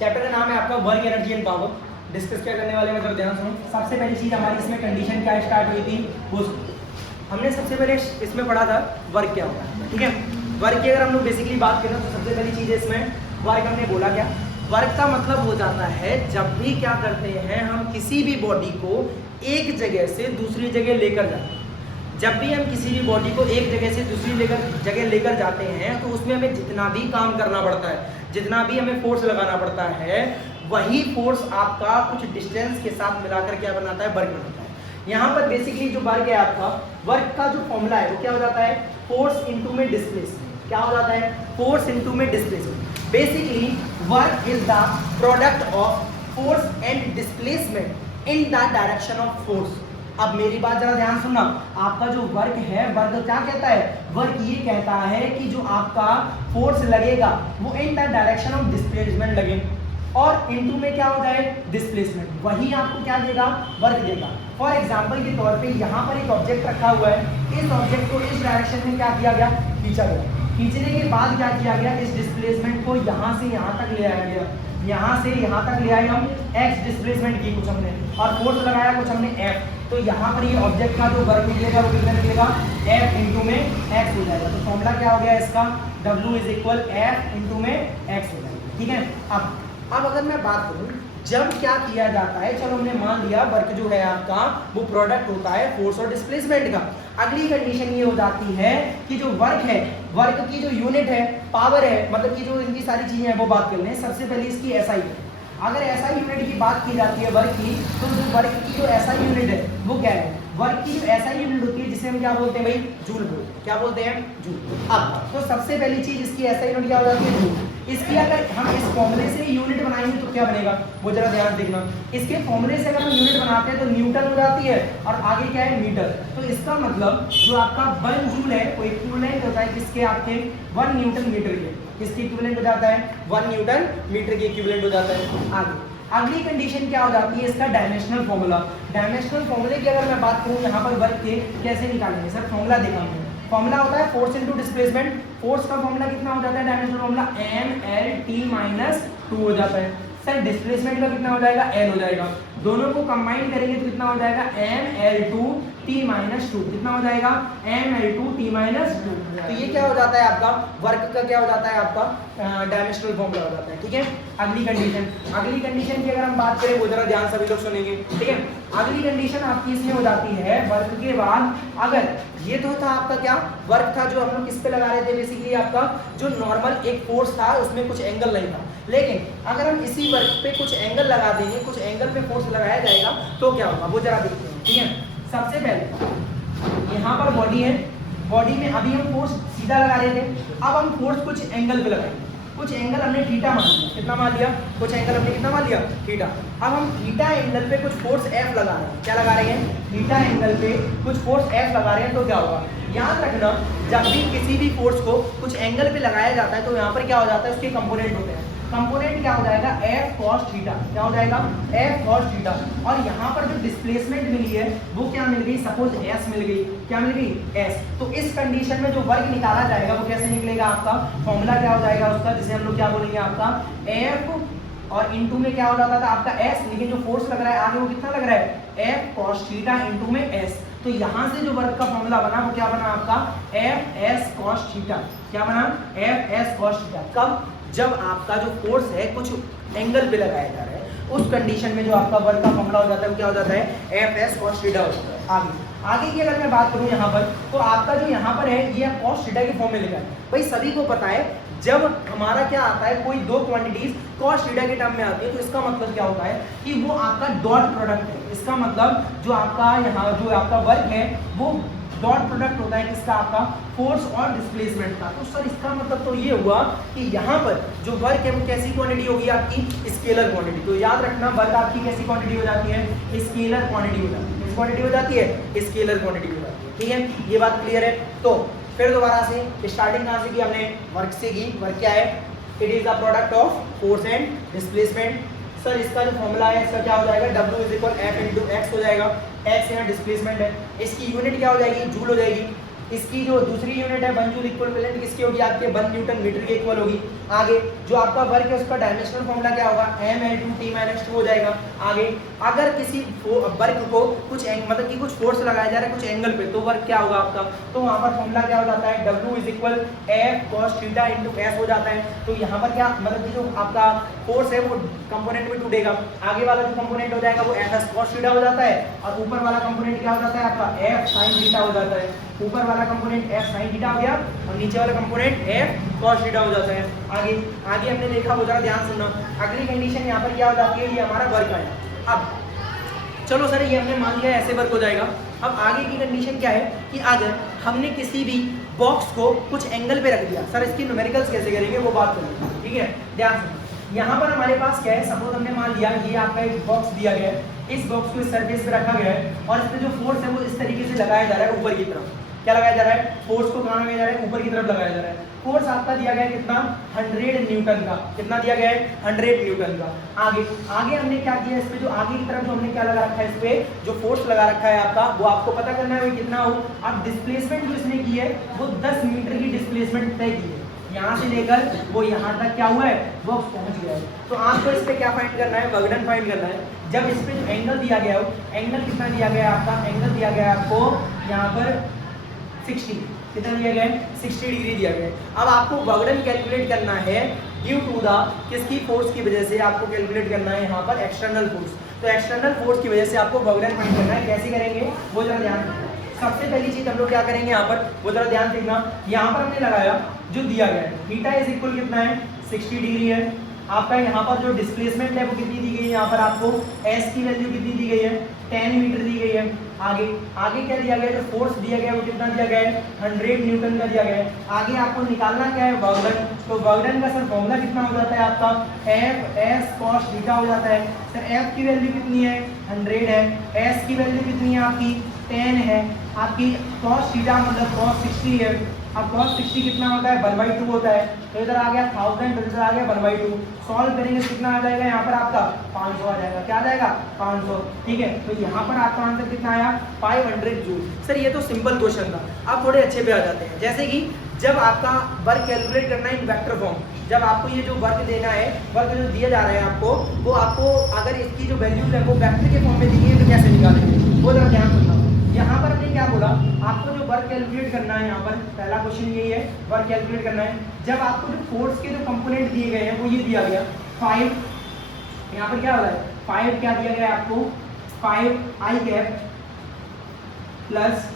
Chapter का नाम है आपका work energy and power. Discuss क्या करने वाले मतलब ध्यान सुनो। सबसे पहली चीज हमारी इसमें कंडीशन क्या स्टार्ट हुई थी वो हमने सबसे पहले इसमें पढ़ा था वर्क क्या होता है। ठीक है, वर्क की अगर हम लोग बेसिकली बात करें तो सबसे पहली चीज है इसमें वर्क। हमने बोला क्या, वर्क का मतलब हो जाता है जब भी क्या करते हैं हम किसी भी बॉडी को एक जगह से दूसरी जगह लेकर जाते हैं। जब भी हम किसी भी बॉडी को एक जगह से दूसरी जगह लेकर जाते हैं तो उसमें हमें जितना भी काम करना पड़ता है, जितना भी हमें फोर्स लगाना पड़ता है, वही फोर्स आपका कुछ डिस्टेंस के साथ मिलाकर क्या बनाता है, वर्क बनाता है। यहाँ पर बेसिकली जो वर्क है आपका, वर्क का जो फॉर्मूला है वो क्या हो जाता है, फोर्स इनटू में डिस्प्लेसमेंट। क्या हो जाता है, फोर्स इनटू में displacement. Basically work is the product of force and displacement in the direction of force. अब मेरी बात जरा ध्यान सुनना, आपका जो वर्क है, वर्क क्या कहता है, वर्क ये कहता है कि जो आपका फोर्स लगेगा वो in the direction of displacement लगे और इनटू में क्या हो जाए, डिस्प्लेसमेंट, वही आपको क्या देगा, वर्क देगा। फॉर एग्जांपल के तौर पे यहाँ पर एक ऑब्जेक्ट रखा हुआ है, इस ऑब्जेक्ट को इस डायरेक्शन में क्या किया गया, खींचा गया। खींचने के बाद क्या किया गया, इस डिस्प्लेसमेंट को यहाँ से यहाँ तक ले आया गया, यहाँ से यहाँ तक ले आए हम, एक्स डिस्प्लेसमेंट की कुछ हमने और फोर्स लगाया कुछ हमने एफ। तो यहाँ पर ये ऑब्जेक्ट का जो वर्क निकलेगा वो कितना निकलेगा, एफ इंटू में एक्स हो जाएगा। तो फॉर्मूला क्या हो गया इसका, W is equal F into में एक्स हो जाएगा। ठीक है, अब अगर मैं बात करूँ जब क्या किया जाता है, चलो हमने मान लिया वर्क जो है आपका वो प्रोडक्ट होता है फोर्स और डिस्प्लेसमेंट का। अगली कंडीशन ये हो जाती है कि जो वर्क है, वर्क की जो यूनिट है, पावर है, मतलब कि जो इनकी सारी चीजें हैं वो बात कर लें। सबसे पहले इसकी एसआई है। अगर एसआई यूनिट की बात की जाती है वर्क की, तो जो वर्क की जो एसआई यूनिट है वो क्या है, वर्क की जो एसआई यूनिट होती है जिसे हम क्या बोलते हैं भाई, जूल बोलते हैं। क्या बोलते हैं, जूल। अब तो सबसे पहली चीज इसकी एसआई यूनिट क्या हो जाती है, जूल। इसकी अगर हम इस फॉर्मूले से यूनिट बनाएंगे तो क्या बनेगा, वो जरा ध्यान देखना। इसके फॉर्मूले से अगर हम यूनिट बनाते हैं तो न्यूटन हो जाती है और आगे क्या है, मीटर। तो इसका मतलब जो आपका 1 जूल है वो इक्विवेलेंट होता है किसके, आपके 1 न्यूटन मीटर के। किसके इक्विवेलेंट हो जाता है, 1 न्यूटन मीटर के इक्विवेलेंट हो जाता है। आगे अगली कंडीशन क्या हो जाती है, इसका डायमेंशनल फॉर्मूला। डायमेंशनल फॉर्मूले की अगर मैं बात करूं यहाँ पर वर्क के कैसे निकालेंगे, सर फॉर्मूला देखा हमने। फॉर्मूला होता है फोर्स इनटू डिस्प्लेसमेंट। फोर्स का फॉर्मूला कितना हो जाता है, डायमेंशनल फॉर्मूला mLT-2 हो जाता है। सर डिस्प्लेसमेंट का कितना हो जाएगा, L हो जाएगा। दोनों को कंबाइन करेंगे तो कितना हो जाएगा, mL2T-2। कितना हो जाएगा, mL2T-2। तो ये क्या हो जाता है आपका वर्क का, क्या हो जाता है आपका डायमेंशनल फॉर्मूला हो जाता है। ठीक है, अगली कंडीशन की अगर हम बात करें वो जरा ध्यान सभी लोग सुनेंगे। ठीक है, अगली कंडीशन आपकी इसमें हो जाती है वर्क के बाद, अगर ये तो था आपका क्या वर्क था जो हम लोग किस पे लगा रहे थे, बेसिकली आपका जो नॉर्मल एक फोर्स था उसमें कुछ एंगल नहीं था, लेकिन अगर हम इसी वर्क पे कुछ एंगल लगा देंगे, कुछ एंगल पे फोर्स लगाया जाएगा तो क्या होगा वो जरा देखते हैं। ठीक है, सबसे पहले यहाँ पर बॉडी है, बॉडी में अभी हम फोर्स सीधा लगा रहे थे, अब हम फोर्स कुछ एंगल पे लगाएंगे। कुछ एंगल हमने थीटा मान लिया, कितना मान लिया, कुछ एंगल हमने कितना मान लिया, थीटा। अब हम थीटा एंगल पे कुछ फोर्स एफ लगा रहे हैं। क्या लगा रहे हैं, थीटा एंगल पे कुछ फोर्स एफ लगा रहे हैं। तो क्या होगा, याद रखना जब भी किसी भी फोर्स को कुछ एंगल पे लगाया जाता है तो यहाँ पर क्या हो जाता है, उसके कंपोनेंट होते हैं। कंपोनेंट क्या हो जाएगा, एफ कॉस थीटा। क्या हो जाएगा, एफ कॉस थीटा। और यहाँ पर जो डिस्प्लेसमेंट मिली है वो क्या मिल गई, सपोज एस मिल गई। क्या मिल गई, एस। तो इस कंडीशन में जो वर्क निकाला जाएगा वो कैसे निकलेगा, आपका फॉर्मूला क्या हो जाएगा उसका, जिसे हम लोग क्या बोलेंगे आपका एफ और इनटू में क्या हो जाता था आपका एस, लेकिन जो फोर्स लग रहा है आगे वो कितना लग रहा है, एफ कॉस थीटा इनटू में एस। तो यहाँ से जो वर्क का फॉर्मूला बना वो क्या बना आपका, एफ एस कॉस थीटा। क्या बना, एफ एस कॉस थीटा। कब, जब आपका जो फोर्स है कुछ एंगल पे लगाया जा रहा है, उस कंडीशन में जो आपका वर्क का फॉर्मूला हो जाता है वो क्या हो जाता है, एफ एस कॉस थीटा हो जाता है। आगे की अगर मैं बात करूं यहाँ पर, तो आपका जो यहाँ पर है ये कॉस थीटा की फॉर्म में लिखा है। भाई सभी को पता है जब हमारा क्या आता है, कोई दो क्वांटिटीज कॉस थीटा के टर्म में आती है तो इसका मतलब क्या होता है कि वो आपका डॉट प्रोडक्ट है। इसका मतलब जो आपका यहाँ जो आपका वर्क है वो डॉट प्रोडक्ट होता है किसका, आपका फोर्स और डिस्प्लेसमेंट का। तो सर इसका मतलब तो ये हुआ कि यहाँ पर जो वर्क है वो कैसी क्वांटिटी होगी आपकी, स्केलर क्वांटिटी। तो याद रखना वर्क आपकी कैसी क्वांटिटी हो जाती है, स्केलर क्वांटिटी हो जाती है। किस क्वांटिटी हो जाती है, स्केलर क्वांटिटी हो जाती है। ठीक है, ये बात क्लियर है। तो फिर दोबारा से स्टार्टिंग कहाँ से की हमने, वर्क से की। वर्क क्या है, it is the product of force and displacement. Sir इसका जो फॉर्मूला है इसका क्या हो जाएगा, W is equal F into x हो जाएगा। एक्स यहाँ डिस्प्लेसमेंट है, इसकी यूनिट क्या हो जाएगी, जूल हो जाएगी। इसकी जो दूसरी यूनिट है 1 जूल इक्वल किसकी होगी आपके, 1 न्यूटन मीटर के इक्वल होगी। आगे जो आपका वर्क है उसका डायमेंशनल फॉर्मूला क्या होगा, ML2T-2 हो जाएगा। आगे अगर किसी वर्क को कुछ मतलब कि कुछ फोर्स लगाया जा रहा है कुछ एंगल पे, तो वर्क क्या होगा आपका, तो वहां पर फॉर्मूला क्या हो जाता है, W = F cos theta × S हो जाता है। तो यहाँ पर क्या मतलब कि जो आपका फोर्स है वो कंपोनेंट में टूटेगा, आगे वाला जो कंपोनेंट हो जाएगा वो Fs cos थीटा हो जाता है, और ऊपर वाला कंपोनेंट क्या हो जाता है आपका F sin थीटा हो जाता है। ऊपर वाला कंपोनेंट F sin थीटा हो गया और नीचे वाला कंपोनेंट F cos थीटा हो जाता है। आगे आगे हमने देखा, वो जरा ध्यान सुनना, अगली कंडीशन यहाँ पर क्या हो जाती है, ये हमारा वर्क आया। अब चलो सर ये हमने मान लिया ऐसे वर्क हो जाएगा। अब आगे की कंडीशन क्या है कि अगर हमने किसी भी बॉक्स को कुछ एंगल पे रख दिया, सर इसकी न्यूमेरिकल्स कैसे करेंगे वो बात करेंगे, ठीक है। ध्यान से यहाँ पर हमारे पास क्या है, सपोज हमने मान लिया ये आपका एक बॉक्स दिया गया है, इस बॉक्स को इस सरफेस पे रखा गया है और इस पे जो फोर्स है वो इस तरीके से लगाया जा रहा है ऊपर की तरफ। क्या लगाया जा रहा है, फोर्स को कहाँ लगाया जा रहा है, ऊपर की तरफ लगाया जा रहा है। फोर्स आपका दिया गया है कितना, 100 न्यूटन का। कितना दिया गया है, 100 न्यूटन का। आगे आगे हमने क्या किया, इस पे जो आगे की तरफ जो हमने क्या लगा रखा है, इस पे जो फोर्स लगा रखा है आपका वो आपको पता करना है वो कितना हो। अब डिस्प्लेसमेंट जो इसने की है वो 10 मीटर की डिस्प्लेसमेंट तय की है, यहाँ से लेकर वो यहाँ तक क्या हुआ है, बॉक्स पहुंच गया है। तो आपको इस पे क्या फाइंड करना है, वर्क डन फाइंड करना है। जब इस पे जो एंगल दिया गया हो, एंगल कितना दिया गया है आपका, एंगल दिया गया है आपको यहाँ पर 60, कितना दिया गया है, 60 डिग्री दिया गया है। अब आपको वर्क डन कैलकुलेट करना है ड्यू टू द किसकी फोर्स की वजह से आपको कैलकुलेट करना है यहाँ पर एक्सटर्नल फोर्स। तो एक्सटर्नल फोर्स की वजह से आपको वर्क डन फाइंड करना है। कैसे करेंगे वो जरा ध्यान रखना। सबसे पहली चीज हम लोग क्या करेंगे यहाँ पर, वो जरा ध्यान देखना। यहाँ पर हमने लगाया जो दिया गया है थीटा इज इक्वल कितना है, 60 डिग्री है। आपका यहाँ पर जो डिस्प्लेसमेंट है वो कितनी दी गई है, यहाँ पर आपको s की वैल्यू कितनी दी गई है, 10 मीटर दी गई है। आगे आगे क्या दिया गया है, जो फोर्स दिया गया है वो कितना दिया गया है, 100 न्यूटन का दिया गया है। आगे आपको निकालना क्या है, वर्क डन। तो वर्क डन का सर फॉर्मूला कितना हो जाता है आपका, F cos थीटा हो जाता है। सर F की वैल्यू कितनी है, 100 है। S की वैल्यू कितनी है आपकी, 10 है। आपकी cos थीटा मतलब cos 60 है। अब cos 60 कितना होता है, 1/2 होता है। तो इधर आ गया 1000, इधर आ गया 1/2। सॉल्व करेंगे तो कितना आ जाएगा, यहाँ पर आपका 500 आ जाएगा। क्या आ जाएगा, 500। ठीक है, तो यहाँ पर आपका आंसर कितना आया, 500 जूल। सर ये तो सिंपल क्वेश्चन था, आप थोड़े अच्छे पे आ जाते हैं। जैसे कि जब आपका वर्क कैलकुलेट करना है इन वेक्टर फॉर्म, जब आपको ये जो वर्क देना है, वर्क जो दिया जा रहा है आपको, वो आपको अगर इसकी जो वैल्यूज है वो वेक्टर के फॉर्म में दी गई है तो कैसे निकालेंगे, वो जरा ध्यान रखना। यहाँ पर हमने क्या बोला, आपको जो वर्क कैलकुलेट करना है, यहाँ पर पहला क्वेश्चन यही है, वर्क कैलकुलेट करना है। जब आपको जो फोर्स के जो कंपोनेंट दिए गए हैं वो ये दिया गया 5, यहाँ पर क्या हो रहा है, 5 क्या दिया गया है आपको, 5i cap plus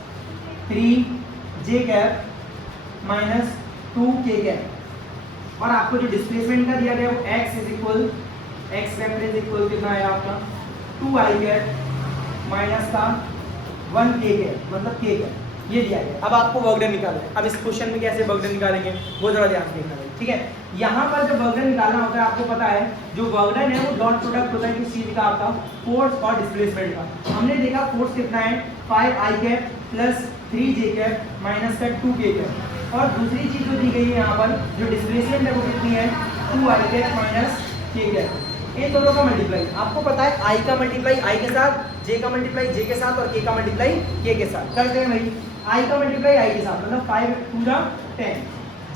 3j cap minus 2k cap, और आपको जो डिस्प्लेसमेंट का दिया गया वो x कैप इज इक्वल कितना है आपका 2i कैप माइनस का 1k कैप मतलब k कैप, ये दिया गया। अब आपको वर्क डन निकालना है। अब इस क्वेश्चन में कैसे वर्क डन निकालेंगे वो जरा ध्यान से देखना है, ठीक है। यहाँ पर जब वर्क डन निकालना होता है, आपको पता है जो वर्क डन है वो डॉट प्रोडक्ट होता है किस चीज का, आपका फोर्स और डिस्प्लेसमेंट का। हमने देखा फोर्स कितना है, 5i cap plus 3j cap minus का 2k कैप, और दूसरी चीज जो दी गई है यहाँ पर जो डिस्प्लेसमेंट है वो कितनी है, 2i cap minus k cap. इन दोनों का मल्टीप्लाई, आपको पता है i का मल्टीप्लाई i के साथ, j का मल्टीप्लाई j के साथ, और k का मल्टीप्लाई k के साथ। करते हैं भाई, i का मल्टीप्लाई i के साथ मतलब 5 2 10,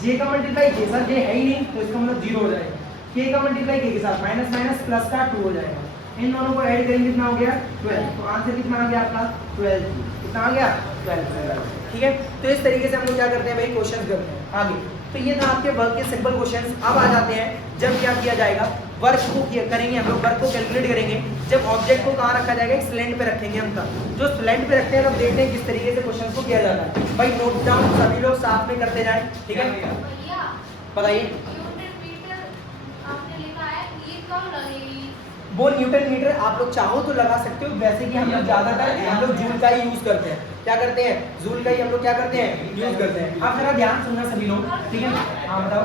j का मल्टीप्लाई j सर j है ही नहीं तो इसका मतलब 0 हो जाएगा, k का मल्टीप्लाई k के साथ माइनस माइनस प्लस का 2 हो जाएगा। इन दोनों को ऐड करेंगे कितना हो गया 12, तो आंसर कितना आ गया आपका 12, कितना आ गया 12। ठीक है, तो इस तरीके से हम लोग क्या करते हैं भाई, क्वेश्चन करते हैं आगे। तो ये था आपके वर्क के सिंपल क्वेश्चंस। अब आ जाते हैं जब क्या किया जाएगा, वर्क को करेंगे हम लोग, वर्क को कैलकुलेट करेंगे। जब ऑब्जेक्ट को कहाँ रखा जाएगा, एक स्लैंट पे रखेंगे हम तब। जो स्लैंट पे रखते हैं तब देखते हैं किस तरीके से क्वेश्चन को किया जाता है। भाई नोट डाउन सभी लोग साथ में करते जाएं, ठीक है। बताइए वो न्यूटन मीटर आप लोग चाहो तो लगा सकते हो, वैसे कि हम लोग ज्यादातर हम लोग जूल का ही यूज करते हैं। क्या करते हैं, जूल का ही हम लोग क्या करते हैं, यूज करते हैं। आप जरा ध्यान सुनना सभी लोग, ठीक है। हाँ बताओ,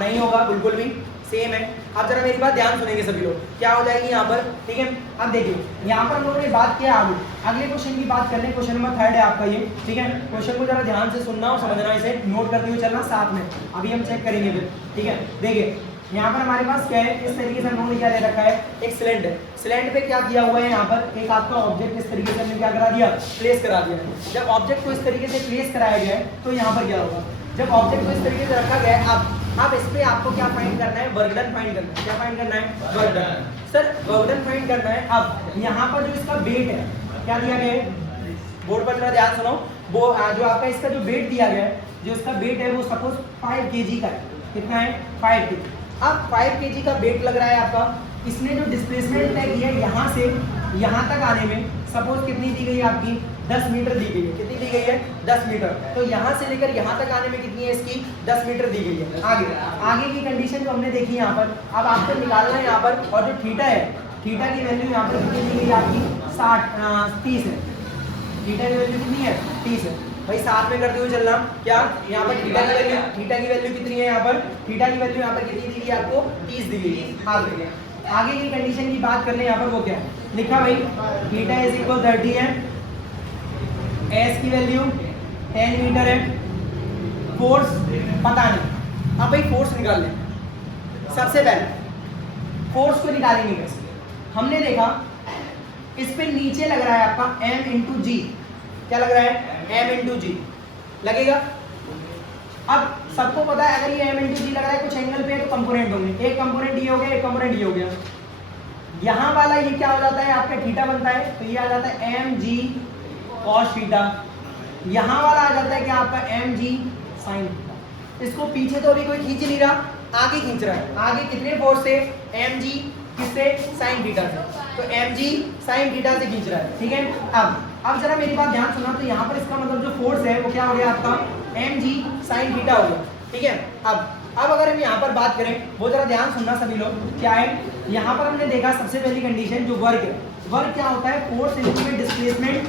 नहीं होगा बिल्कुल भी सेम है। आप जरा मेरी बात ध्यान सुनेंगे सभी लोग, क्या हो जाएगी यहाँ पर, ठीक है। अब देखिए यहाँ पर हम लोगों ने बात किया आगे, अगले क्वेश्चन की बात करने, क्वेश्चन नंबर 3 है आपका ये, ठीक है। क्वेश्चन को जरा ध्यान से सुनना और समझना, इसे नोट करते हुए चलना साथ में, अभी हम चेक करेंगे फिर, ठीक है। देखिए यहाँ पर हमारे पास क्या है, इस तरीके से हम लोगों ने क्या ले रखा है, एक सिलेंडर। सिलेंडर पे क्या किया हुआ है, यहाँ पर एक आपका ऑब्जेक्ट इस तरीके से हमने क्या करा दिया, प्लेस करा दिया है। जब ऑब्जेक्ट को इस तरीके से प्लेस कराया गया है तो यहाँ पर क्या होगा, जब ऑब्जेक्ट को इस तरीके से रखा गया है, अब अब इस पे आपको क्या फाइंड करना है, वर्क डन फाइंड करना है। क्या फाइंड करना है, work done. Sir work done find करना है। अब यहाँ पर जो इसका वेट है क्या दिया गया है, बोर्ड पर थोड़ा ध्यान सुनो, वो जो आपका इसका जो वेट दिया गया है, जो इसका वेट है वो सपोज 5 kg का है। कितना है, 5 kg। अब 5 kg का वेट लग रहा है आपका, इसने जो डिस्प्लेसमेंट तय किया है यहाँ से यहाँ तक आने में सपोज कितनी दी गई है आपकी, 10 मीटर दी गई है। कितनी दी गई है, 10 मीटर। तो यहाँ से लेकर यहाँ तक आने में कितनी है इसकी, 10 मीटर दी गई है। आगे की कंडीशन जो हमने देखी यहाँ पर, अब आपको निकालना है यहाँ पर, और जो थीटा है, थीटा की वैल्यू यहाँ पर कितनी दी गई है आपकी, 30 है। थीटा की वैल्यू कितनी है, 30 है। भाई साथ में करते हुए चलना, क्या यहाँ पर थीटा की वैल्यू कितनी है, यहाँ पर थीटा की वैल्यू यहाँ पर कितनी दी गई है आपको, 30 दी गई है। आगे की कंडीशन की बात कर ले, यहाँ पर वो क्या है लिखा भाई, थीटा इज इक्वल 30 है, एस की वैल्यू 10 मीटर है, फोर्स पता नहीं। अब भाई फोर्स निकाल लें। सबसे पहले फोर्स को निकालेंगे कैसे, हमने देखा इस पे नीचे लग रहा है आपका m इंटू जी। क्या लग रहा है, m इंटू जी लगेगा। अब सबको पता है अगर ये m इंटू जी लग रहा है कुछ एंगल पे तो कंपोनेंट होंगे, एक कंपोनेंट ये हो गया, एक कंपोनेंट ये हो गया। यहाँ वाला ये क्या हो जाता है आपका थीटा बनता है, तो ये आ जाता है एम जी कॉस थीटा। यहाँ वाला आ जाता है क्या आपका एम जी साइन थीटा। इसको पीछे तो अभी कोई खींच नहीं रहा, आगे खींच रहा है। आगे कितने फोर्स से, एम जी किससे, साइन थीटा से, तो एम जी साइन थीटा से खींच रहा है। ठीक है। अब जरा मेरी बात ध्यान सुनना, तो यहाँ पर इसका मतलब जो फोर्स है वो क्या हो गया आपका, एम जी साइन थीटा हो गया। ठीक है। अब अगर हम यहाँ पर बात करें, वो जरा ध्यान सुनना सभी लोग, क्या है यहाँ पर हमने देखा सबसे पहली कंडीशन जो वर्क है, वर्क क्या होता है, फोर्स इनटू में डिस्प्लेसमेंट।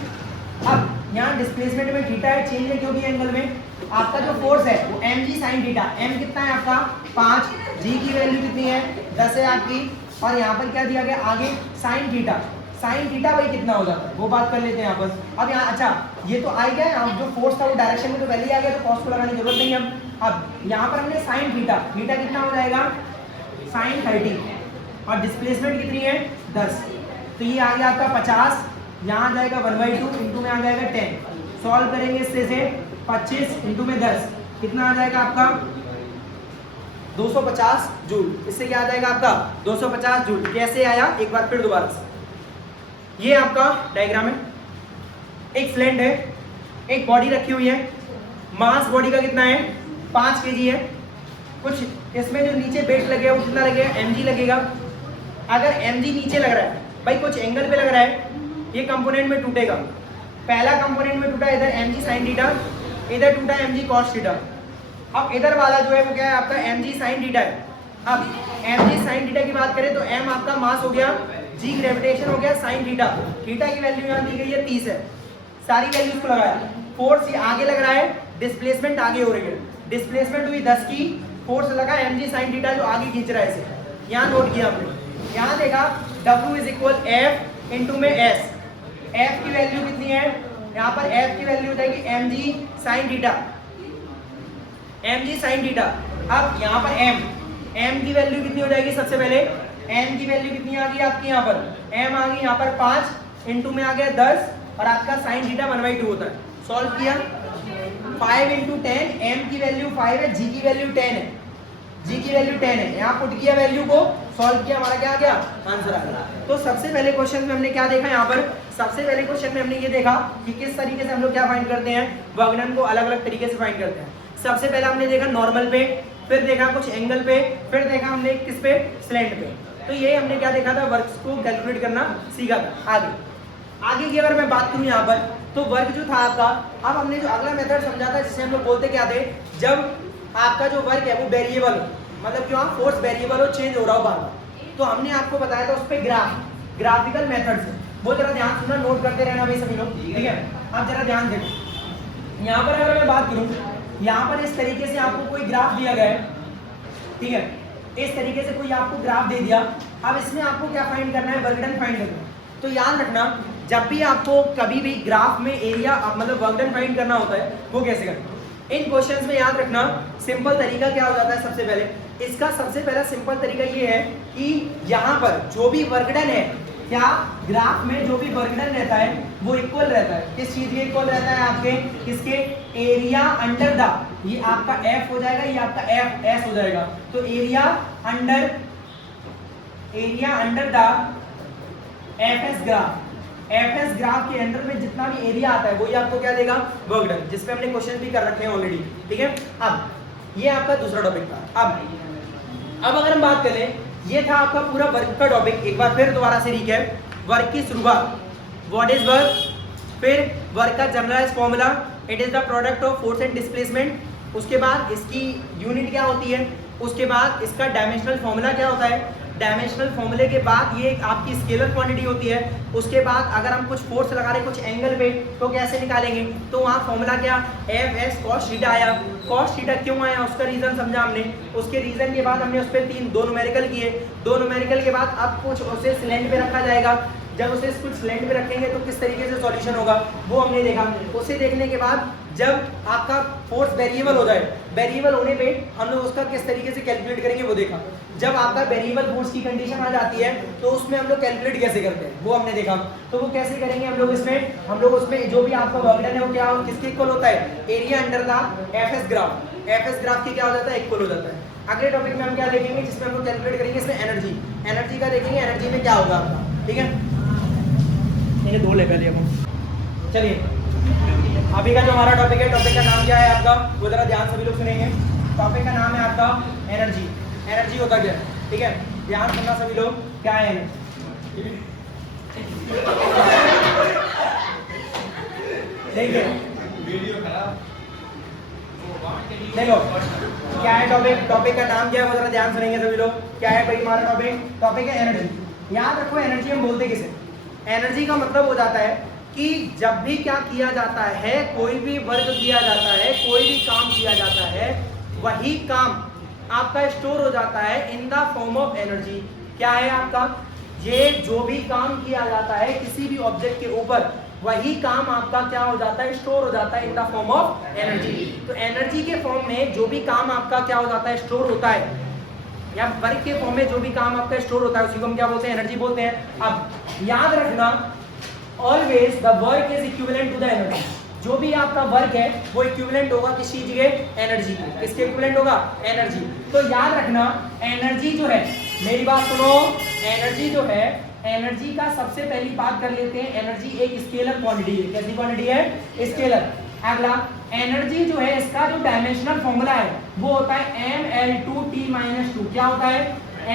अब यहाँ डिस्प्लेसमेंट में थीटा है, चेंज है क्योंकि एंगल में। आपका जो फोर्स है वो m g sine theta, m कितना है आपका 5, जी की वैल्यू कितनी है 10 है आपकी, और यहाँ पर क्या दिया गया आगे साइन थीटा। साइन थीटा भाई कितना हो जाता है वो बात कर लेते हैं यहाँ पर। अब यहाँ अच्छा ये तो आ गया, यहाँ जो फोर्स था वो डायरेक्शन में तो पहले ही आ गया, तो कॉस को लगाने की जरूरत नहीं है। अब यहाँ पर हमने साइन थीटा, थीटा कितना हो जाएगा साइन 30, और डिस्प्लेसमेंट कितनी है 10, तो ये आ गया आपका 50, यहाँ आ जाएगा 1/2 इंटू में आ जाएगा 10। सॉल्व करेंगे इससे से 25 इंटू में 10 कितना आ जाएगा आपका 250 जूल। इससे क्या आ जाएगा आपका 250 जूल। कैसे आया एक बार फिर दोबारा से, ये आपका डायग्राम है, एक फ्लेंड है, एक बॉडी रखी हुई है, मास बॉडी का कितना है 5 kg है। कुछ इसमें जो नीचे वेट लगेगा वो कितना लगेगा mg लगेगा। अगर mg नीचे लग रहा है भाई, कुछ एंगल पे लग रहा है, ये कंपोनेंट में टूटेगा। पहला कंपोनेंट में टूटा इधर mg साइन थीटा, इधर टूटा mg कॉस थीटा। अब इधर वाला जो है वो क्या है आपका mg साइन थीटा है। अब mg साइन थीटा की बात करें तो m आपका मास हो गया, g ग्रेविटेशन हो गया, साइन थीटा, थीटा की वैल्यू यहाँ दी गई है 30 है, सारी वैल्यूज को लगाया। फोर्स ये आगे लग रहा है, डिस्प्लेसमेंट आगे हो रही है, डिस्प्लेसमेंट हुई 10 की, फोर्स लगा mg साइन थीटा जो आगे खींच रहा है इसे। यहाँ नोट किया हमने, यहाँ देखा W is equal F into में एस। एफ की वैल्यू कितनी है, यहाँ पर एफ की वैल्यू हो जाएगी mg sine theta, mg sine theta. अब यहाँ पर m की वैल्यू कितनी हो जाएगी, सबसे पहले m की वैल्यू कितनी आ गई आपकी, यहाँ पर m आ गई यहाँ पर 5 इंटू में आ गया 10, और आपका साइन थीटा 1/2 होता है। सॉल्व किया 5 इंटू 10, m की वैल्यू 5 है, g की वैल्यू 10 है, g की वैल्यू 10 है। यहाँ पुट किया वैल्यू को, सॉल्व किया, हमारा क्या आ गया आंसर आ गया। तो सबसे पहले क्वेश्चन में हमने क्या देखा, यहाँ पर सबसे पहले क्वेश्चन में हमने ये देखा कि किस तरीके से हम लोग क्या फाइंड करते हैं, वर्गडन को अलग अलग तरीके से फाइंड करते हैं। सबसे पहले हमने देखा नॉर्मल पे, फिर देखा कुछ एंगल पे, फिर देखा हमने किस पे, स्लैंट पे। तो ये हमने क्या देखा था, वर्क को कैलकुलेट करना सीखा था। आगे की अगर मैं बात करूं यहाँ पर, तो वर्क जो था आपका, अब हमने जो अगला मेथड समझा था जिसे हम लोग बोलते क्या थे, जब आपका जो वर्क है वो वेरिएबल, मतलब जो फोर्स वेरिएबल हो, चेंज हो रहा हो बार बार, तो हमने आपको बताया था उस पर ग्राफिकल मेथड से। वो जरा ध्यान सुनना, नोट करते रहना भाई सभी लोग, ठीक है। अब जरा ध्यान देखो, यहाँ पर अगर मैं बात करूँ, यहाँ पर इस तरीके से आपको कोई ग्राफ दिया गया है, ठीक है, इस तरीके से कोई आपको ग्राफ दे दिया। अब इसमें आपको क्या फाइंड करना है, वर्क डन फाइंड करना है। तो याद रखना, जब भी आपको कभी भी ग्राफ में एरिया मतलब वर्क डन फाइंड करना होता है, वो कैसे करना, इन क्वेश्चंस में याद रखना सिंपल तरीका क्या हो जाता है। सबसे पहले इसका सबसे पहला सिंपल तरीका ये है कि यहाँ पर जो भी वर्क डन है क्या ग्राफ में जो भी वर्क डन रहता है वो इक्वल रहता है, किस चीज के इक्वल रहता है, आपके किसके, एरिया अंडर द, ये आपका एफ हो जाएगा, ये आपका एफ एस हो जाएगा, तो area under the F S graph, F S graph के अंदर में जितना भी एरिया आता है वही आपको क्या देगा, वर्क डन, जिसपे हमने क्वेश्चन भी कर रखे हैं ऑलरेडी, ठीक है। अब ये आपका दूसरा टॉपिक था। अब अगर हम बात करें, ये था आपका पूरा वर्क का टॉपिक, एक बार फिर दोबारा से रिकैप, वर्क की शुरुआत, व्हाट इज वर्क, फिर वर्क का generalise formula, it is the product of force and displacement, उसके बाद इसकी यूनिट क्या होती है, उसके बाद इसका डायमेंशनल फॉर्मूला क्या होता है, डायमेंशनल फॉर्मूले के बाद ये आपकी स्केलर क्वांटिटी होती है, उसके बाद अगर हम कुछ फोर्स लगा रहे हैं कुछ एंगल पे तो कैसे निकालेंगे, तो वहाँ फॉर्मूला क्या, एफ एस कॉस थीटा आया, कॉस थीटा क्यों आया उसका रीजन समझा हमने, उसके रीजन के बाद हमने उस पर दो न्यूमेरिकल किए, दो न्यूमेरिकल के बाद अब कुछ उसे स्लैंड पे रखा जाएगा, जब उसे कुछ स्लैंड पे रखेंगे तो किस तरीके से सॉल्यूशन होगा वो हमने देखा, उसे देखने के बाद जब आपका फोर्स वेरिएबल हो जाए, वेरिएबल होने पे हम लोग उसका किस तरीके से कैलकुलेट करेंगे वो देखा, जब आपका वेरिएबल फोर्स की कंडीशन आ जाती है तो उसमें हम लोग कैलकुलेट कैसे करते हैं वो हमने देखा, तो वो कैसे करेंगे हम लोग उसमें जो भी आपका वर्क डन है वो क्या किसके इक्वल होता है, area under the FS graph, FS graph की क्या हो जाता है, इक्वल हो जाता है। अगले टॉपिक में हम क्या देखेंगे, जिसमें हम लोग कैलकुलेट करेंगे इसमें एनर्जी का देखेंगे, एनर्जी में क्या होगा आपका, ठीक है, ये दो ले पहले अपन, चलिए अभी का जो हमारा टॉपिक है, टॉपिक का नाम क्या है आपका, वो जरा ध्यान सभी लोग सुनेंगे, टॉपिक का नाम है आपका एनर्जी, एनर्जी होता क्या है, ठीक है, ध्यान सुनना सभी लोग, क्या है देखिए देखो क्या है टॉपिक, टॉपिक का नाम क्या है वो जरा ध्यान सुनेंगे सभी लोग, क्या है भाई हमारा टॉपिक, टॉपिक है एनर्जी। याद रखो एनर्जी हम बोलते किसे, एनर्जी का मतलब हो जाता है कि जब भी क्या किया जाता है, कोई भी वर्क किया जाता है, कोई भी काम किया जाता है, वही काम आपका स्टोर हो जाता है in the form of energy. क्या है आपका, ये जो भी काम किया जाता है किसी भी ऑब्जेक्ट के ऊपर, वही काम आपका क्या हो जाता है, स्टोर हो जाता है in the form of energy. तो एनर्जी के फॉर्म में जो भी काम आपका क्या हो जाता है, स्टोर होता है, या वर्क के फॉर्म में जो भी काम आपका स्टोर होता है उसी को हम क्या बोलते हैं, एनर्जी बोलते हैं। अब याद रखना, always the work is equivalent to the energy, जो भी आपका वर्क है वो इक्विवेलेंट होगा किस चीज के, एनर्जी के, किसके इक्विवेलेंट होगा, एनर्जी। तो याद रखना एनर्जी जो है, मेरी बात सुनो, एनर्जी जो है, एनर्जी का सबसे पहली बात कर लेते हैं, एनर्जी एक स्केलर क्वांटिटी है, कैसी क्वांटिटी है, स्केलर। अगला एनर्जी जो है इसका जो डायमेंशनल फॉर्मूला है वो होता है mL2T-2, क्या होता है,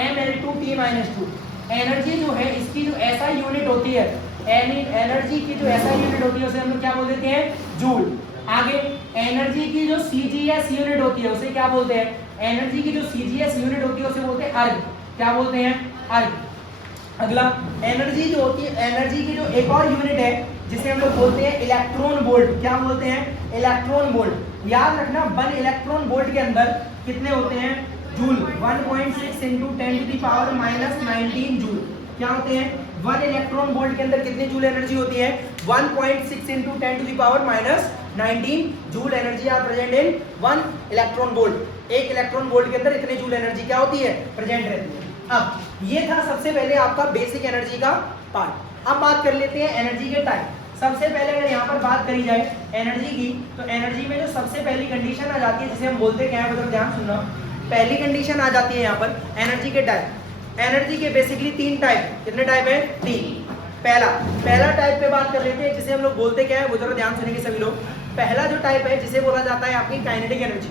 mL2T-2। एनर्जी जो है इसकी जो ऐसा यूनिट होती है, एनर्जी की जो ऐसा यूनिट होती है उसे हम लोग क्या बोल देते हैं, जूल। आगे एनर्जी की जो सीजीएस यूनिट होती है उसे क्या बोलते हैं, एनर्जी की जो सीजीएस यूनिट होती है उसे बोलते हैं अर्ग, क्या बोलते हैं, अर्ग। अगला एनर्जी जो होती है, एनर्जी की जो एक और यूनिट है जिसे हम लोग बोलते हैं इलेक्ट्रॉन वोल्ट, क्या बोलते हैं, इलेक्ट्रॉन वोल्ट। याद रखना 1 इलेक्ट्रॉन वोल्ट के अंदर कितने होते हैं, जूल, 1.6 × 10⁻⁻19 जूल, क्या होते हैं, 1 इलेक्ट्रॉन वोल्ट के अंदर कितनी जूल एनर्जी होती है, 1.6 × 10⁻⁻19 joule energy are present in 1 electron volt. एक इलेक्ट्रॉन वोल्ट के अंदर इतनी जूल एनर्जी क्या होती है, प्रेजेंट रहती है। अब ये था सबसे पहले आपका बेसिक एनर्जी का पार्ट। अब बात कर लेते हैं एनर्जी के टाइप। सबसे पहले अगर यहाँ पर बात करी जाए एनर्जी की, तो एनर्जी में जो सबसे पहली कंडीशन आ जाती है जिसे हम बोलते क्या है, मतलब ध्यान सुनना, पहली कंडीशन आ जाती है यहाँ पर एनर्जी के टाइप। एनर्जी के बेसिकली 3 टाइप, कितने टाइप है, 3। पहला टाइप पे बात कर लेते हैं जिसे हम लोग बोलते क्या है, वो जरा ध्यान सुनेंगे सभी लोग। पहला जो टाइप है जिसे बोला जाता है आपकी काइनेटिक एनर्जी,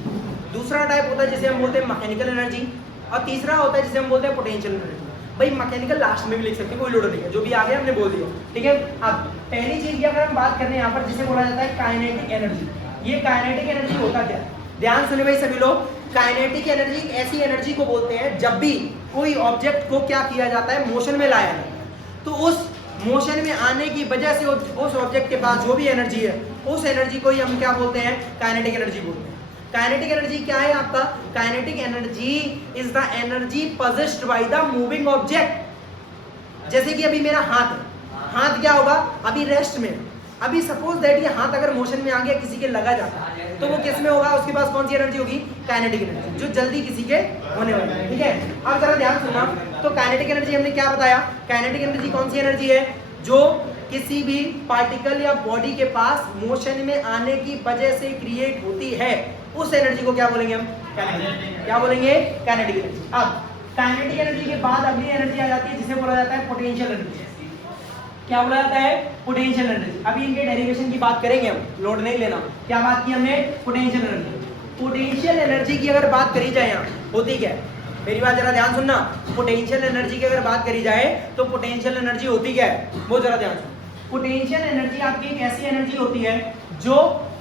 दूसरा टाइप होता है जिसे हम बोलते हैं मैकेनिकल एनर्जी, और तीसरा होता है जिसे हम बोलते हैं पोटेंशियल एनर्जी। भाई मैकेनिकल लास्ट में भी लिख सकते हैं, कोई लोड नहीं है, जो भी आ गया हमने बोल दिया, ठीक है। अब पहली चीज की अगर हम बात करें यहाँ पर जिसे बोला जाता है काइनेटिक एनर्जी, ये काइनेटिक एनर्जी होता क्या है, ध्यान सुने भाई सभी लोग। काइनेटिक एनर्जी ऐसी एनर्जी को बोलते हैं जब भी कोई ऑब्जेक्ट को क्या किया जाता है, मोशन में लाया जाता है, तो उस मोशन में आने की वजह से उस ऑब्जेक्ट के पास जो भी एनर्जी है, उस एनर्जी को ही हम क्या बोलते हैं, काइनेटिक एनर्जी बोलते हैं। काइनेटिक एनर्जी क्या है आपका, kinetic energy is the energy possessed by the moving object. जैसे कि अभी मेरा हाथ है, हाथ क्या होगा, अभी रेस्ट में, अभी सपोज दैट ये हाथ अगर मोशन में आ गया, किसी के लगा जाता है, तो वो किस में होगा, उसके पास कौन सी एनर्जी होगी, काइनेटिक एनर्जी, जो जल्दी किसी के होने वाली है। ठीक है, अब जरा ध्यान सुनना, तो काइनेटिक एनर्जी हमने क्या बताया, काइनेटिक एनर्जी कौन सी एनर्जी है, जो किसी भी पार्टिकल या बॉडी के पास मोशन में आने की वजह से क्रिएट होती है, उस एनर्जी को क्या बोलेंगे हम, काइनेटिक, क्या बोलेंगे, काइनेटिक एनर्जी। अब काइनेटिक एनर्जी के बाद अगली एनर्जी आ जाती है जिसे बोला जाता है पोटेंशियल एनर्जी। क्या बोला जाता है, पोटेंशियल एनर्जी। अभी इनके डेरिवेशन की बात करेंगे हम, लोड नहीं लेना। क्या बात की हमने, पोटेंशियल एनर्जी। पोटेंशियल एनर्जी की अगर बात करी जाए यहाँ होती क्या है, मेरी बात जरा ध्यान सुनना, पोटेंशियल एनर्जी की अगर बात करी जाए तो पोटेंशियल एनर्जी होती क्या है, वो जरा ध्यान सुनो। पोटेंशियल एनर्जी आपकी एक ऐसी एनर्जी होती है जो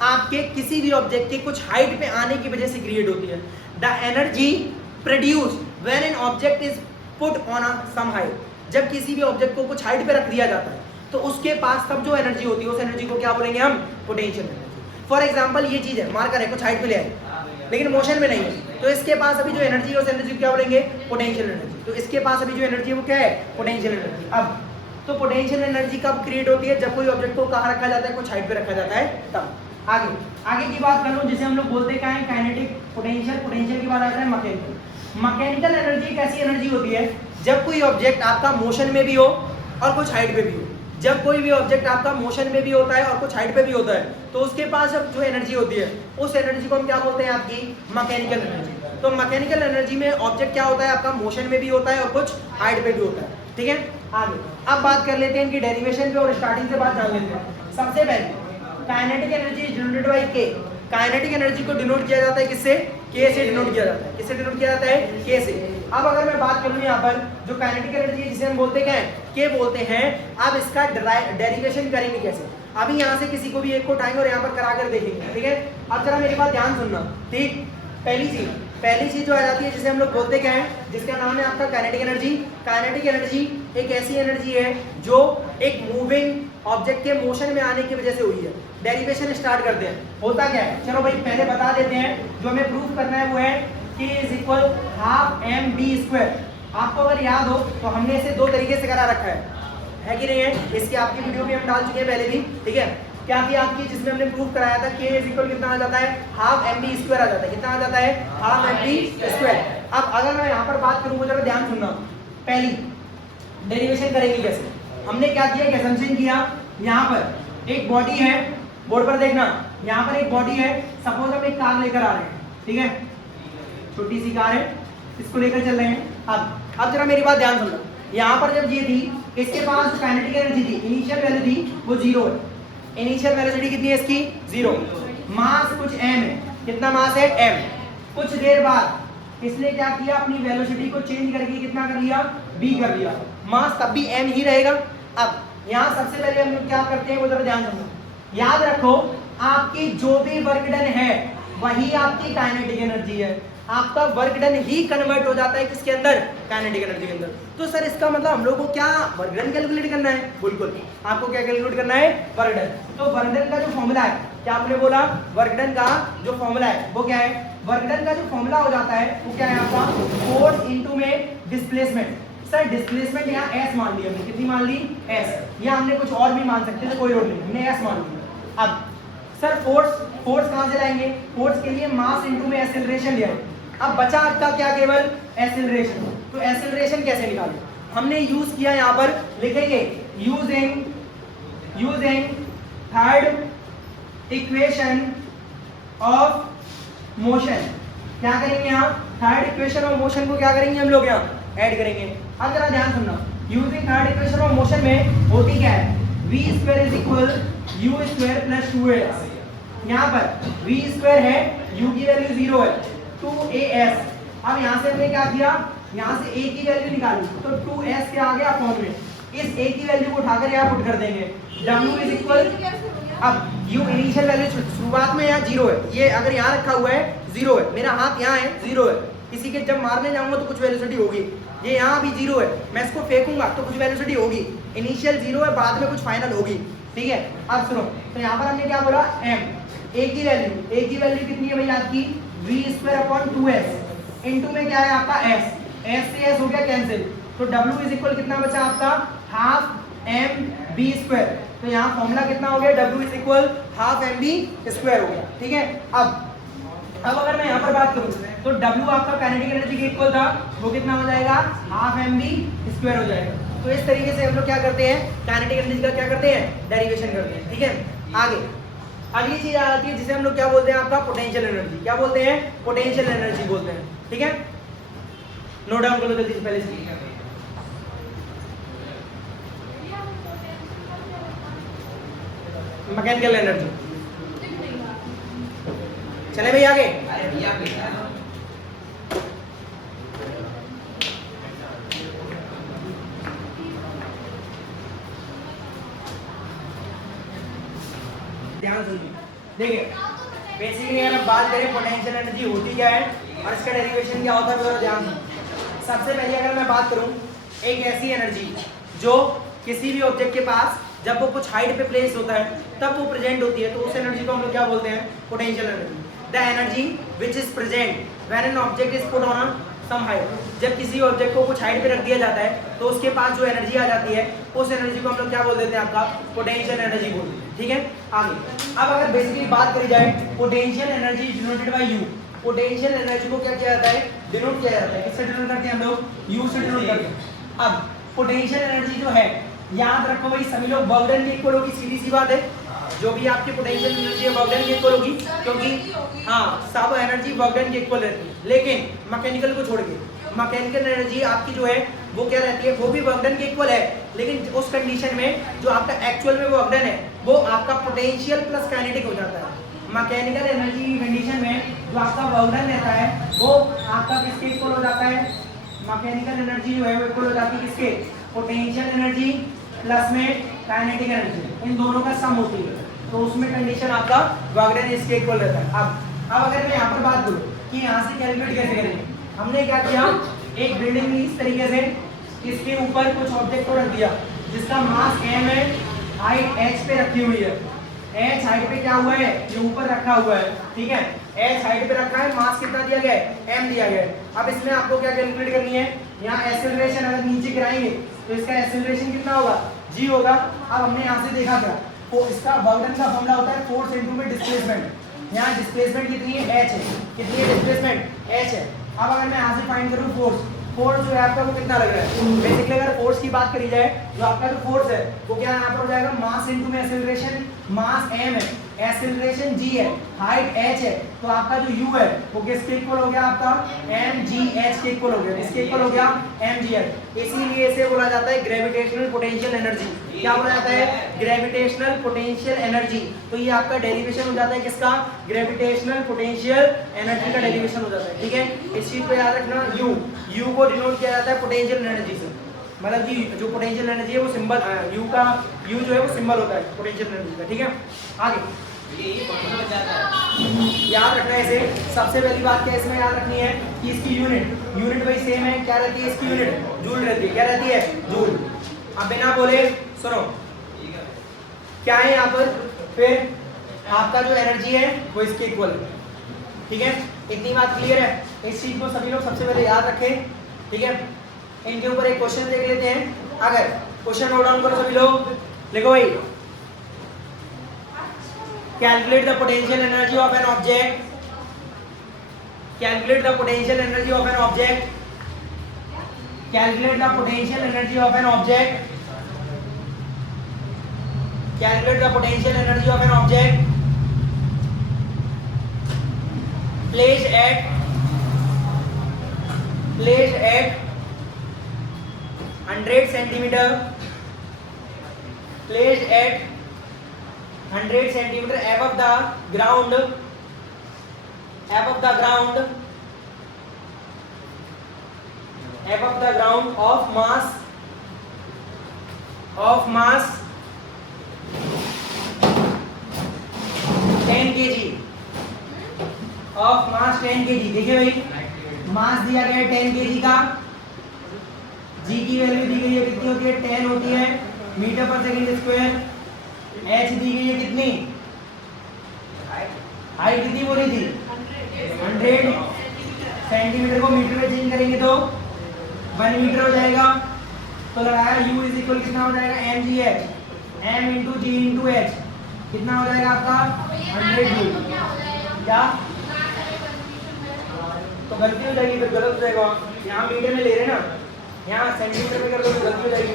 आपके किसी भी ऑब्जेक्ट के कुछ हाइट पे आने की वजह से क्रिएट होती है। The energy produced when an object is put on a some height, जब किसी भी ऑब्जेक्ट को कुछ हाइट पे रख दिया जाता है तो उसके पास तब जो एनर्जी होती है उस एनर्जी को क्या बोलेंगे हम, पोटेंशियल एनर्जी। फॉर एग्जांपल ये चीज है, मार्कर है, कुछ हाइट पे ले आए लेकिन मोशन में नहीं है, तो इसके पास अभी जो एनर्जी है उस एनर्जी को क्या बोलेंगे, पोटेंशियल एनर्जी। तो इसके पास अभी जो एनर्जी है वो क्या है, पोटेंशियल एनर्जी। अब तो पोटेंशियल एनर्जी कब क्रिएट होती है, जब कोई ऑब्जेक्ट को कहाँ रखा जाता है, कुछ हाइट पे रखा जाता है तब। आगे की बात करूं जिसे हम लोग बोलते हैं क्या है, काइनेटिक, पोटेंशियल। पोटेंशियल की बात आता है मैकेनिकल। मैकेनिकल एनर्जी एक ऐसी एनर्जी होती है जब कोई ऑब्जेक्ट आपका मोशन में भी हो और कुछ हाइट पे भी हो। जब कोई भी ऑब्जेक्ट आपका मोशन में भी होता है और कुछ हाइट पे भी होता है तो उसके पास जब जो एनर्जी होती है उस एनर्जी को हम क्या बोलते हैं, आपकी मैकेनिकल एनर्जी। तो मैकेनिकल एनर्जी में ऑब्जेक्ट क्या होता है, आपका मोशन में भी होता है और कुछ हाइट पे भी होता है। ठीक है, आगे अब बात कर लेते हैं इनकी डेरिवेशन पे और स्टार्टिंग से बात जान लेते हैं। सबसे पहले kinetic energy is denoted by के। काइनेटिक एनर्जी को डिनोट किया जाता है किससे, के से डिनोट किया जाता है। किससे डिनोट किया जाता है, के से। अब अगर मैं बात करूं यहाँ पर जो काइनेटिक एनर्जी है जिसे हम बोलते हैं के बोलते हैं, अब इसका डेरिवेशन करेंगे कैसे। अभी यहाँ से किसी को भी एक को उठाएंगे और यहाँ पर करा कर देखेंगे। ठीक है, अब जरा मेरी बात ध्यान सुनना। ठीक, पहली चीज जो आ जाती है जिसे हम लोग बोलते क्या है, जिसका नाम है आपका काइनेटिक एनर्जी। काइनेटिक एनर्जी एक ऐसी एनर्जी है जो एक मूविंग ऑब्जेक्ट के मोशन में आने की वजह से हुई है। डेरिवेशन स्टार्ट करते हैं, होता क्या है, चलो भाई पहले बता देते हैं। जो हमें प्रूफ करना है वो है K is equal half m v square. आपको अगर याद हो तो हमने इसे दो तरीके से करा रखा है कि नहीं है, इसकी आपकी वीडियो भी हम डाल चुके हैं पहले भी। ठीक है, क्या थी आपकी, जिसमें हमने प्रूफ कराया था K इज इक्वल कितना आ जाता है, हाफ एम बी स्क्वायर आ जाता है। कितना आ जाता है, हाफ एम बी स्क्वायर। अब अगर मैं यहाँ पर बात करूँ, जरा ध्यान सुनना, पहली डेरिवेशन करेंगे कैसे। हमने क्या किया, असम्पशन किया, यहाँ पर एक बॉडी है, बोर्ड पर देखना, यहाँ पर एक बॉडी है। सपोज हम एक कार लेकर आ रहे हैं, ठीक है, छोटी सी कार है, इसको लेकर चल रहे हैं। अब जरा मेरी बात ध्यान सुनना, यहाँ पर जब ये थी, इसके पास जो काइनेटिक एनर्जी थी, इनिशियल वैल्यू थी वो 0 है। इनिशियल वेलोसिटी कितनी है इसकी, 0। मास कुछ m है, कितना मास है, m। कुछ देर बाद इसने क्या किया, अपनी वेलोसिटी को चेंज करके कितना कर लिया, b कर लिया। मास तब भी m ही रहेगा। अब यहाँ सबसे पहले हम लोग क्या करते हैं वो जरा ध्यान रखो, याद रखो, आपकी जो भी वर्क डन है वही आपकी काइनेटिक एनर्जी है। आपका वर्क डन ही कन्वर्ट हो जाता है किसके अंदर, काइनेटिक एनर्जी के अंदर। तो सर इसका मतलब हम लोग को क्या वर्क डन कैलकुलेट करना है, बिल्कुल आपको क्या कैलकुलेट करना है, वर्क डन। तो वर्क डन का जो फॉर्मूला है, क्या आपने बोला, वर्क डन का जो फॉर्मूला है वो क्या है, वर्क डन का जो फॉर्मूला हो जाता है वो क्या है आपका, फोर्स इनटू में डिस्प्लेसमेंट। सर डिस्प्लेसमेंट यहाँ एस मान ली हमने, कितनी मान ली, एस। या हमने कुछ और भी मान सकते थे, कोई रोल नहीं, हमने एस मान लिया। अब सर फोर्स कहाँ से लाएंगे, फोर्स के लिए मास इनटू में एक्सेलरेशन लिया। अब बचा आपका क्या, केवल एक्सेलरेशन। तो एक्सेलरेशन कैसे निकालें, हमने यूज किया, यहाँ पर लिखेंगे using third equation of motion. क्या करेंगे यहाँ, थर्ड इक्वेशन ऑफ मोशन को क्या करेंगे हम लोग, यहाँ ऐड करेंगे। अब जरा ध्यान सुनना, using third equation of motion में होती क्या है, v square is equal u square plus 2as। यहाँ पर v स्क्वायर है, u की वैल्यू 0 है, 2as। अब यहाँ से हमने क्या किया, यहाँ से a की वैल्यू निकाली, तो 2s के आ गया अपॉन में, इस a की वैल्यू को उठाकर यहाँ पुट कर देंगे। w इज इक्वल, अब u इनिशियल वैल्यू शुरुआत में यहाँ 0 है, ये अगर यहाँ रखा हुआ है 0 है, मेरा हाथ यहाँ है 0 है, किसी के जब मारने जाऊंगा तो कुछ वेलोसिटी होगी, ये यहाँ भी 0 है, मैं इसको फेंकूंगा तो कुछ वेलोसिटी होगी। इनिशियल 0 है, बाद में कुछ फाइनल होगी। ठीक है, अब सुनो, तो यहाँ पर हमने क्या बोला, m, a की वैल्यू कितनी है भाई आपकी, v square upon 2s into में क्या है आपका s से s हो गया कैंसिल, तो w इज इक्वल कितना बचा आपका, हाफ एम बी स्क्वायर। तो यहाँ फॉर्मूला कितना हो गया, W is equal half m v square हो गया। ठीक है, अब अगर मैं यहाँ पर बात करूँ तो W आपका काइनेटिक एनर्जी के इक्वल था, वो कितना हो जाएगा, हाफ एम बी स्क्वायर हो जाएगा। तो इस तरीके से हम लोग क्या करते हैं, काइनेटिक एनर्जी का क्या करते हैं, डेरिवेशन करते हैं। ठीक है, आगे अगली चीज आ जाती है जिसे हम लोग क्या बोलते हैं, आपका पोटेंशियल एनर्जी। क्या बोलते हैं, पोटेंशियल एनर्जी बोलते हैं। ठीक है, नोट डाउन कर लो जल्दी से पहले से। Mechanical energy. चले भाई आगे। ध्यान सुनिए, देखिए बेसिकली अगर हम बात करें पोटेंशियल एनर्जी होती क्या है और इसका डेरिवेशन क्या होता है, जरा ध्यान सुनिए। सबसे पहले अगर मैं बात करूं, एक ऐसी एनर्जी जो किसी भी ऑब्जेक्ट के पास जब वो कुछ हाइट पे प्लेस होता है तब वो प्रेजेंट होती है, तो उस एनर्जी को हम लोग क्या बोलते हैं, potential energy. The energy which is present when an object is put on some height. जब किसी ऑब्जेक्ट को कुछ हाइट पे रख दिया जाता है तो उसके पास जो एनर्जी आ जाती है उस एनर्जी को हम लोग क्या बोल देते हैं, आपका पोटेंशियल एनर्जी बोलते हैं। ठीक है, आगे अब अगर बेसिकली बात करी जाए potential energy denoted by you. Potential energy को क्या किया जाता है, डिनोट किया जाता है, किससे डिनोट करते हैं हम लोग, यू से डिनोट करते हैं। अब पोटेंशियल एनर्जी जो है, याद रखो भाई सभी लोग वर्क डन के इक्वल होगी, सीधी सी बात है। जो भी आपकी पोटेंशियल एनर्जी है वर्क डन के इक्वल होगी, क्योंकि हाँ सब एनर्जी वर्क डन के इक्वल रहती है। लेकिन मैकेनिकल को छोड़ के मैकेनिकल एनर्जी आपकी जो है वो क्या रहती है, वो भी वर्क डन के इक्वल है, लेकिन उस कंडीशन में जो आपका एक्चुअल में वर्क डन है वो आपका पोटेंशियल प्लस काइनेटिक हो जाता है। मैकेनिकल एनर्जी की कंडीशन में जो आपका वर्क डन रहता है वो आपका किसके इक्वल हो जाता है, मैकेनिकल एनर्जी जो है वो इक्वल हो जाती है किसके, पोटेंशियल एनर्जी प्लस में काइनेटिक एनर्जी, इन दोनों का सम होती है। तो उसमें कंडीशन आपका वर्क डन इसके इक्वल रहता है। अब अगर मैं यहाँ पर बात करूँ कि यहाँ से कैलकुलेट कैसे करेंगे, हमने क्या किया, एक बिल्डिंग में इस तरीके से इसके ऊपर कुछ ऑब्जेक्ट को रख दिया जिसका मास m है, हाइट h पे रखी हुई है। h हाइट पे क्या हुआ है, ये ऊपर रखा हुआ है। ठीक है, h हाइट पे रखा है, मास कितना दिया गया है, m दिया गया है। अब इसमें आपको क्या कैलकुलेट करनी है, यहाँ एक्सेलरेशन अगर नीचे गिराएंगे तो इसका एक्सेलरेशन कितना होगा, g होगा। अब हमने यहाँ से देखा क्या, तो इसका वर्क डन का फॉर्मूला होता है फोर्स इनटू में डिस्प्लेसमेंट। यहाँ डिस्प्लेसमेंट कितनी है, h है, कितनी है डिस्प्लेसमेंट, h है। अब अगर मैं यहाँ से फाइंड करूँ फोर्स, फोर्स जो है आपका वो कितना लग रहा है, बेसिकली अगर फोर्स की बात करी जाए जो आपका जो फोर्स है वो क्या यहाँ पर हो जाएगा, मास इनटू में एक्सेलरेशन, मास m है, एक्सेलरेशन g है, हाइट h है, तो आपका जो u है वो किसके इक्वल हो गया, आपका mgh के इक्वल हो गया, किसके इक्वल हो गया, mgh। इसीलिए इसे बोला जाता है ग्रेविटेशनल पोटेंशियल एनर्जी। क्या बोला जाता है, ग्रेविटेशनल पोटेंशियल एनर्जी। तो ये आपका डेरिवेशन हो जाता है किसका, ग्रेविटेशनल पोटेंशियल एनर्जी का डेरिवेशन हो जाता है। ठीक है, इस चीज को याद रखना, u को डिनोट किया जाता है पोटेंशियल एनर्जी से, मतलब कि जो पोटेंशियल एनर्जी है वो सिंबल u जो है वो सिंबल होता है पोटेंशियल एनर्जी का। ठीक है, आगे याद रखना है इसे। सबसे पहली बात क्या इसमें याद रखनी है कि इसकी यूनिट भाई सेम है, क्या रहती है इसकी यूनिट, जूल रहती है। क्या रहती है, जूल। अब बिना बोले सुनो क्या है यहाँ पर, फिर आपका जो एनर्जी है वो इसके इक्वल है। ठीक है, इतनी बात क्लियर है, इस चीज को सभी लोग सबसे पहले याद रखें। ठीक है, इनके ऊपर एक क्वेश्चन देख लेते हैं। अगर क्वेश्चन नोट डाउन करो सभी लोग, लिखो भाई, calculate the potential energy of an object, calculate the potential energy of an object, calculate the potential energy of an object, calculate the potential energy of an object placed at 100 centimeter, placed at 100 centimeter above the ground, above the ground, above the ground of mass 10 kg, of mass 10 kg। देखिए भाई मास दिया गया है 10 kg का, g की value दी गई है कितनी होती है, 10 होती है मीटर पर सेकंड स्क्वायर। h दी गई है कितनी, हाइट कितनी बोली थी, 100 सेंटीमीटर को मीटर में चेंज करेंगे तो 1 मीटर हो जाएगा। तो लगाया u इज इक्वल कितना हो जाएगा M G H, M into G into H कितना हो जाएगा आपका 100 जूल। क्या तो गलती हो जाएगी, फिर गलत हो जाएगा। यहाँ मीटर में ले रहे हैं ना, यहाँ सेंटीमीटर में कर दो तो गलती हो जाएगी।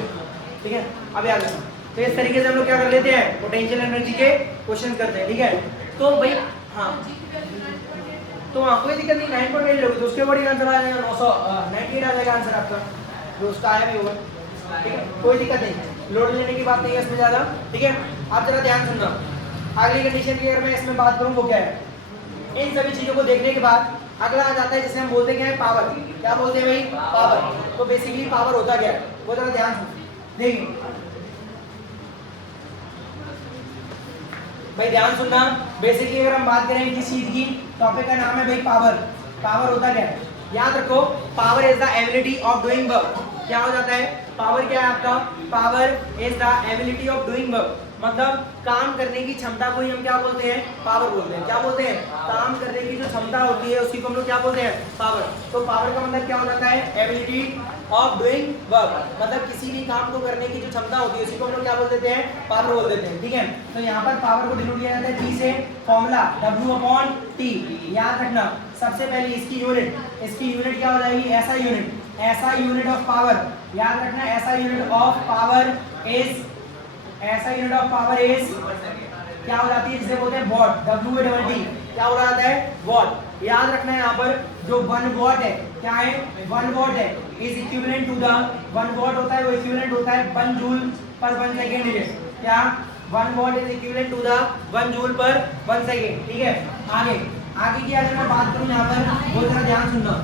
ठीक है, अब याद रखना। तो इस तरीके से हम लोग क्या कर लेते हैं, पोटेंशियल एनर्जी के क्वेश्चन करते हैं। ठीक है, तो भाई हाँ, तो हाँ कोई दिक्कत नहीं, 9.8 लोगे तो उसके ऊपर आंसर आ जाएगा, 998 आ जाएगा आंसर आपका, जो उसका आया भी होगा। ठीक है, कोई दिक्कत नहीं, लोड लेने की बात नहीं है इसमें ज़्यादा। ठीक है, आप जरा ध्यान सुनना। अगली कंडीशन की अगर मैं इसमें बात करूँ वो क्या है, इन सभी चीज़ों को देखने के बाद अगला आ जाता है जिसे हम बोलते हैं पावर। क्या बोलते हैं भाई, पावर। तो बेसिकली पावर होता क्या है वो जरा ध्यान सुनो। देखिए भाई ध्यान सुनना, बेसिकली अगर हम बात करें किस चीज की, टॉपिक का नाम है भाई पावर। पावर होता क्या है, याद रखो, power is the ability of doing work. क्या हो जाता है, पावर क्या है आपका, power is the ability of doing work, मतलब काम करने की क्षमता को ही हम क्या बोलते हैं, पावर बोलते हैं। क्या बोलते हैं, काम करने की जो क्षमता होती है उसकी को हम लोग क्या बोलते हैं, पावर। तो पावर का मतलब क्या हो जाता है, एबिलिटी ऑफ डूइंग वर्क, मतलब किसी भी काम को करने की जो क्षमता होती है उसी को हम लोग क्या बोल देते हैं, पावर बोल देते हैं। ठीक है, तो यहाँ पर पावर को डिनोट किया जाता है P से, फॉर्मूला W/T। याद रखना, सबसे पहले इसकी यूनिट क्या हो जाएगी, ऐसा यूनिट ऑफ पावर। याद रखना, ऐसा यूनिट ऑफ पावर इज क्या हो जाती है, जिसे बोलते हैं वॉट, W/T। क्या हो जाता है, वॉट। याद रखना है यहाँ पर जो 1 वॉट है, क्या है, 1 वॉट है, is equivalent to the 1 watt होता है वो इक्विवेलेंट होता है 1 जूल पर 1 सेकेंड। क्या 1 watt is equivalent to the 1 joule per 1 second. ठीक है, आगे की अगर मैं बात करूं यहाँ पर, वो जरा ध्यान सुनना।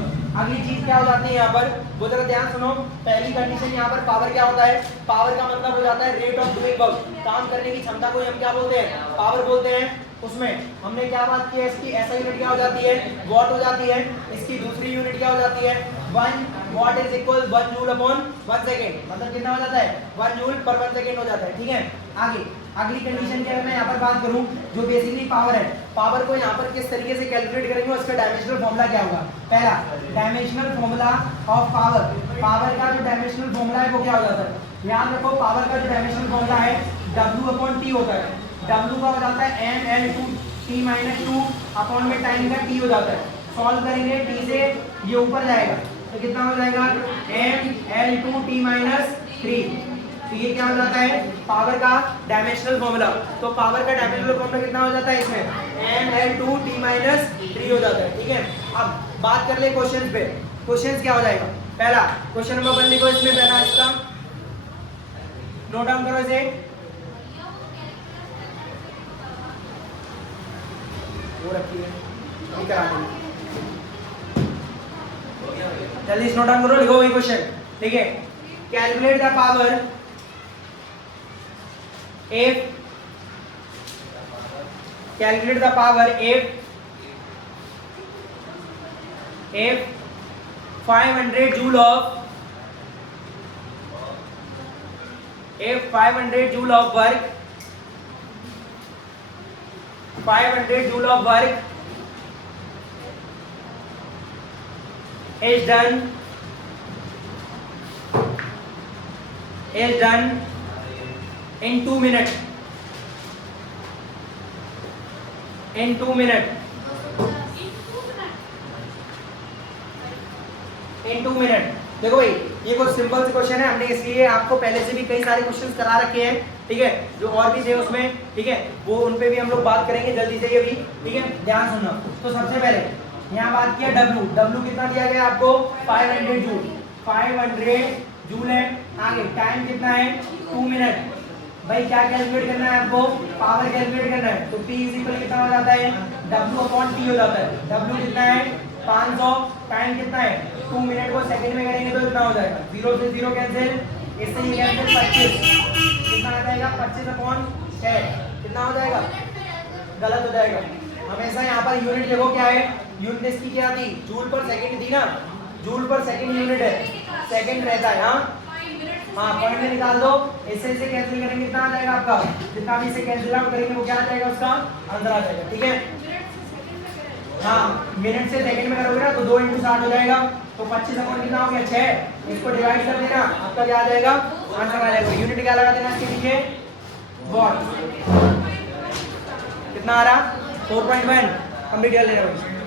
अगली चीज क्या हो जाती है यहाँ पर, वो जरा ध्यान सुनो। पहली कंडीशन यहाँ पर पावर क्या होता है, पावर का मतलब हो जाता है रेट ऑफ डूइंग वर्क, काम करने की क्षमता को हम क्या बोलते हैं, पावर बोलते हैं। उसमें हमने क्या बात की है, इसकी ऐसा यूनिट क्या हो जाती है, वॉट हो जाती है। इसकी दूसरी यूनिट क्या हो जाती है, 1 watt is equal 1 joule upon 1 second, मतलब कितना हो जाता है, 1 जूल पर 1 सेकेंड हो जाता है। ठीक है, आगे अगली कंडीशन की अगर मैं यहाँ पर बात करूँ, जो बेसिकली पावर है, पावर को यहाँ पर किस तरीके से कैलकुलेट करेंगे, उसका डायमेंशनल फॉर्मूला क्या होगा। पहला dimensional formula of power, power का जो डायमेंशनल फॉर्मूला है वो क्या हो जाता है, याद रखो, पावर का जो डायमेंशनल फॉर्मूला है W/T होता है। W का हो जाता है mL2T-2 अपॉन में टाइम का T हो जाता है। सॉल्व करेंगे T से ये ऊपर जाएगा तो कितना हो जाएगा, mL2T-3। तो ये क्या हो जाता है, पावर का डायमेंशनल फॉर्मूला। तो पावर का डायमेंशनल फॉर्मूला कितना हो जाता है इसमें, mL2T-3 हो जाता है। ठीक है, अब बात कर ले क्वेश्चन पे। क्वेश्चन क्या हो जाएगा, पहला क्वेश्चन नंबर 1 लिखो, इसमें पहला इसका नोट डाउन करो इसे। वो रखिए, ये करा देंगे, जल्दी नोट डाउन करो, लिखो वही क्वेश्चन। ठीक है, calculate the power if 500 joule of work 500 joule of work is done in 2 minutes. In 2 minutes. देखो भाई, ये कुछ सिंपल से क्वेश्चन है, हमने इसलिए आपको पहले से भी कई सारे क्वेश्चंस करा रखे हैं। ठीक है, जो और भी थे उसमें, ठीक है, वो उन पे भी हम लोग बात करेंगे जल्दी से ये भी। ठीक है, ध्यान सुनना। तो सबसे पहले यहाँ बात किया W कितना दिया गया आपको, 500 जूल, 500 जूल है। आगे टाइम कितना है, 2 मिनट। भाई क्या कैलकुलेट करना है आपको, पावर कैलकुलेट करना है। तो P कितना हो जाता है, W/T हो जाता है। W कितना है 500, टाइम कितना है 2 मिनट को सेकंड में करेंगे तो कितना हो जाएगा, 0 से 0 कैंसिल, इससे ये कैंसिल 25, कितना आ जाएगा 25/10, कितना हो जाएगा, गलत हो जाएगा। हमेशा यहाँ पर यूनिट देखो क्या है, यूनिट इसकी क्या थी, जूल पर सेकंड थी ना, जूल पर सेकंड यूनिट है, सेकंड रहता है। हाँ पॉइंट में निकाल दो, इससे कैंसिल करेंगे कितना आ जाएगा आपका, जितना भी इसे कैंसिल आउट करेंगे वो क्या आ जाएगा, उसका आंसर आ जाएगा। ठीक है, हाँ मिनट से सेकंड में करोगे ना तो 2 × 60 हो जाएगा, तो 25 अपॉन कितना हो गया 6, इसको डिवाइड कर देना, आपका क्या आ जाएगा आंसर आ जाएगा। यूनिट क्या लगा देना इसके नीचे वॉट, कितना आ रहा 4.1 कंप्लीट कर लेना।